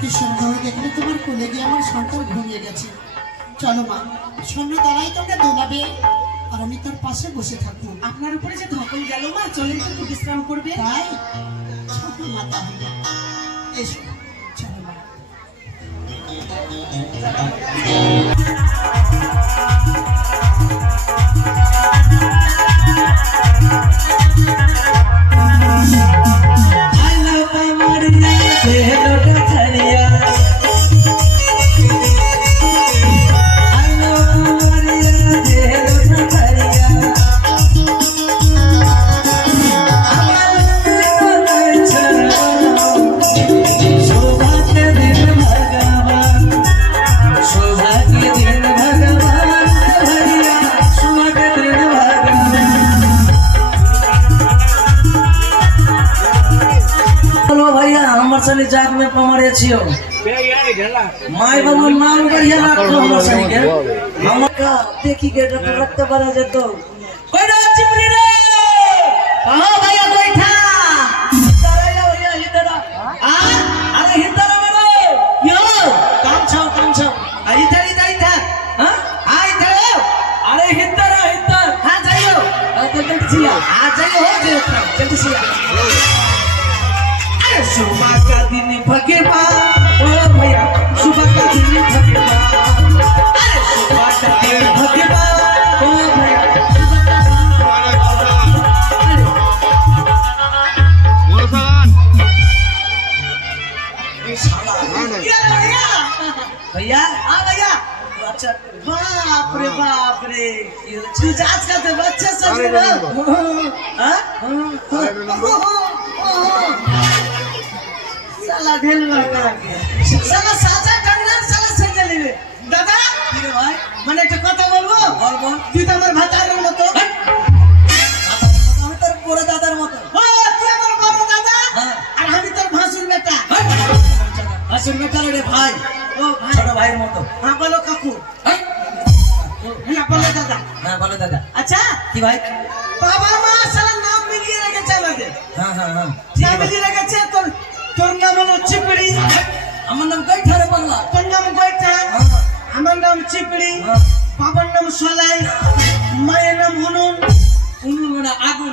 কিশোর ঘরে দেখলে তোমার কোলে গিয়ে আমার সন্তান ঘুমিয়ে গেছে। চলো মা, শূন্য দ্বারাই তোমরা দোলাবে আর আমি তার পাশে বসে থাকবো। আপনার উপরে যে ধকল গেল মা, চলেন তো একটু বিশ্রাম করবে। তাই ছোট মা, তাহলে এসো। চলো মা। चले जाग में पमरे छियो माय बाबू नाम बढ़िया रखो हमर सही के हमर का देखी के रक्त बरा जतो कोई ना चिपरी रे हां भैया बैठा चला भैया इधर आ अरे इधर मेरे यो काम छो इधर हां आ इधर अरे इधर हां जाइयो जल्दी सिया आ जाइयो हो जल्दी सिया सुबह का दिन भगवान ओ भैया सुबह का दिन भगवान अरे सुबह का दिन भगवान ओ भैया भैया हाँ भैया अच्छा बाप रे तू आज का तो बच्चा सब साला ढेल लगा के साला साजा करना साला सेंजे लेबे दादा रे भाई মানে একটা কথা বলবো তুই তো আমার ভাতারের মতো আমি তোর বড় দাদার মতো তুই আমার বড় দাদা আর আমি তোর ভাসুর বেটা ভাসুর বেটা রে ভাই ও ভাই ছোট ভাইয়ের মতো হ্যাঁ বলো কাকু হ্যাঁ বলো দাদা আচ্ছা কি ভাই বাবা মা সালা নাম মিলিয়ে রেখেছে আমাদের হ্যাঁ নাম মিলিয়ে রেখেছে তোর নাম হলো চিপড়ি আমার নাম গৈঠা রে বাংলা তোর নাম গৈঠা আমার নাম চিপড়ি বাবার নাম সোলাই মায়ের নাম উনুন মানে আগুন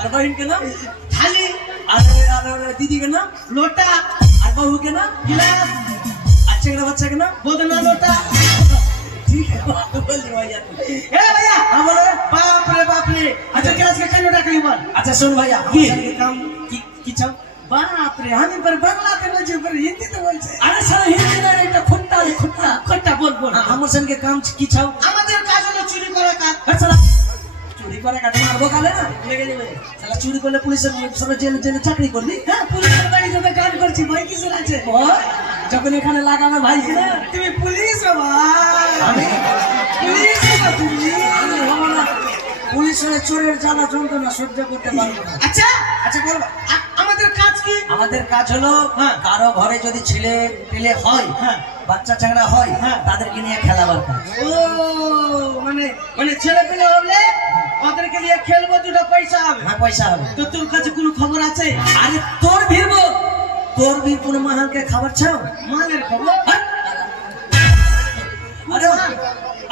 আর बहन के नाम थाली और दीदी के नाम लोटा और बहू के नाम गिलास अच्छे के बच्चा के नाम बोदना लोटा ठीक है बोल भैया ए भैया हां बोलो बाप रे अच्छा क्लास के कानो डाकली बोल अच्छा सुन भैया की काम की छौ बाप रे हम पर बांग्ला के बजे पर हिंदी तो बोलছে আরে সারা হিন্দি না এটা খুঁট্টা বল আমার সঙ্গে কাম কি ছাও আমাদের কাজ হলো চুরি করা কাজ সালা চুরি করা কাজ মারবো কালে না লেগে যাবে সালা চুরি করলে পুলিশের সঙ্গে জেলে চাকরি করলি হ্যাঁ পুলিশের বাড়ি যাবে কাজ করছি ভাই কি আছে যখন এখানে লাগাবে ভাই তুমি পুলিশ ভাই আমি পুলিশ তুমি পুলিশের চোরের জ্বালা যন্ত্রণা সহ্য করতে পারবো না আচ্ছা বলবা আমাদের কাজ কি আমাদের কাজ হলো কারো ঘরে যদি ছেলে পেলে হয় বাচ্চা চাংড়া হয় তাদেরকে নিয়ে খেলাবার কাজ ও মানে ছেলে পেলে হলে ওদেরকে নিয়ে খেলবো দুটো পয়সা হবে পয়সা হবে তো তোর কাছে কোনো খবর আছে আরে তোর বীর কোনো মাহানকে খাবার চাও মানের খবর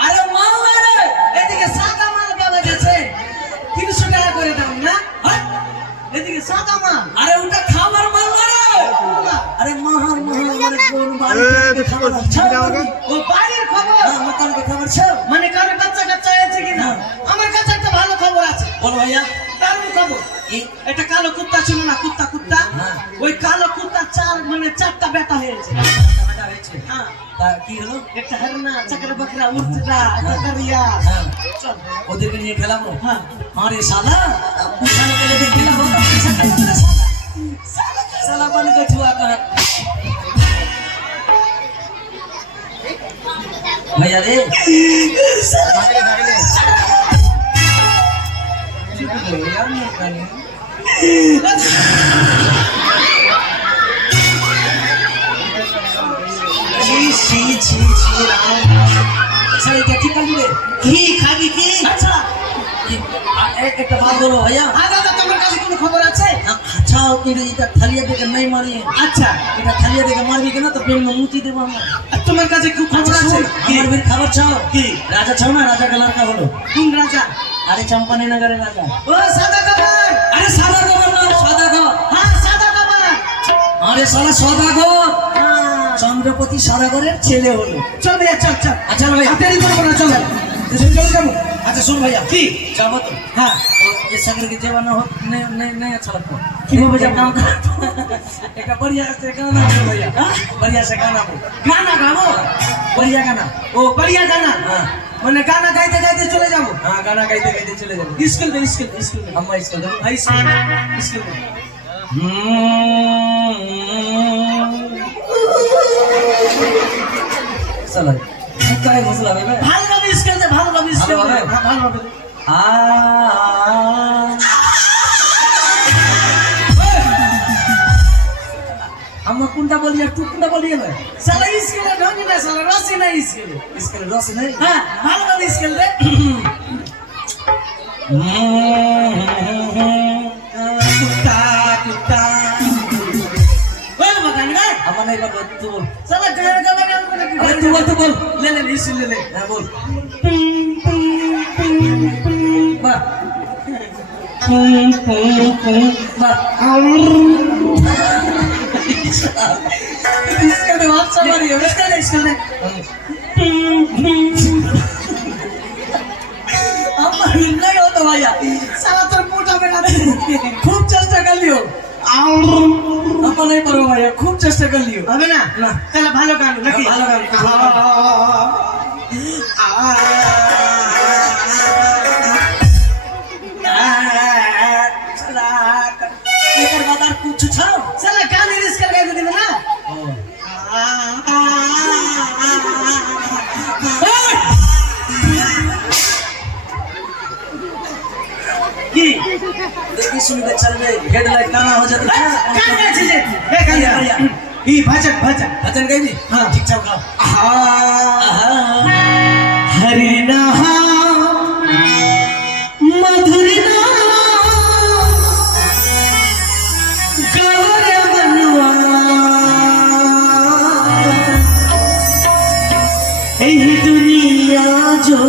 আরে মাল রে এদিকে সাদা মাল পাওয়া গেছে 300 টাকা করে দাম না এদিকে সাদা মাল আরে ওটা খাবার মাল রে আরে মাহান মানে কোন বাড়িতে খাবার চাও ও বাড়ির খবর মকানকে খাবার চাও মানে কারো বাচ্চা কাচ্চা আছে কিনা আমার কাছে একটা ভালো খবর আছে বল ভাইয়া দারুণ খবর এটা কালো কুত্তা ছিল না কুত্তা ওই কালো কুত্তা চারটা বেটা হয়েছে হ্যাঁ তা কি হলো একটা হরনা চাকরা বকরা উঠটা চাকরিয়া চল ওদেরকে নিয়ে খেলাবো হ্যাঁ আরে শালা উঠানে গেলে খেলাবো শালা বনে তো ছুয়া কর भैया रे একটা বাত বলো ভাইয়া দাদা তোমার কাছে কোনো খবর আছে আচ্ছা খাও কিন্তু এটা থালিয়া দেখে নাই মারি আচ্ছা এটা থালিয়া দেখে মারবি কেন তো প্রেম মুচি দেবো আমরা আর তোমার কাছে কি খবর আচ্ছা আছে শোন, কি? আমার বীর খাবার চাও কি? রাজা চাও না রাজা কালার কা হলো কোন রাজা? আরে চম্পানি নগরের রাজা ও সাদা কাবার। আরে সাদা খবর না সাদা খবর হ্যাঁ সাদা কাবার। আরে সালা সাদা খবর হ্যাঁ। চন্দ্রপতি সাদাগরের ছেলে হলো চল ভাইয়া চল চল। আচ্ছা ভাই আর দেরি করবো না চল। চল যাবো আচ্ছা শোন ভাইয়া কি? যাবো তো হ্যাঁ ये सागर के जवाना हो नहीं अच्छा लगता কিভাবে যাব? एक बढ़िया से गाना हो भैया बढ़िया से गाना हो গানা গাবো? बढ़िया गाना ও बढ़िया গানা। हाँ মানে গানা গাইতে গাইতে চলে যাবো। हाँ गाना गाइते गाइते चले जाओ স্কুল দে স্কুল দে স্কুল দে। अम्मा इसको दो ভাই স্কুল দে, স্কুল দে। चलो काय मसला है ভালোভাবে স্কুল দে ভালোভাবে স্কুল দে। ভালোভাবে? হ্যাঁ, ভালোভাবে দে। अम्मा कुंडा बोलिए तू कुंडा बोलिए ना শালা স্কুলে ঢোকে না শালা রসি না স্কুলে। इसके रस नहीं হ্যাঁ ভালোভাবে স্কুল দে। কুত্তা কুত্তা। ওই বাগান গায়। अम्मा नहीं बात तू बोल শালা গায়ে গাবে গাবে বলে কি अबे तू बोल লে লে লে স্কুল লে। हाँ बोल बा बा इसका तो आप सवारी है इसका दे स्कुल दे। अम्मा नहीं होता भैया শালা তোর মোটা বেটা। खूब चेष्टा कर लियो अम्मा नहीं पारो भैया खूब चेष्टा कर लियो হবে না? না। তাহলে ভালো গান নাকি? ভালো গান। एकर बाद और कुछ छाओ শালা গান স্কুল গাইতে দিবে না? কি? देखी सुन के चल गए हेडलाइट गाना हो जाता है গান গাইছে যে? এ গান भैया গাইছে। भैया কি ভজন ভজন। भजन गई भी हाँ। ठीक ठाक गाओ हरि नाम मधुर नाम गौर बनुआ यही दुनिया जो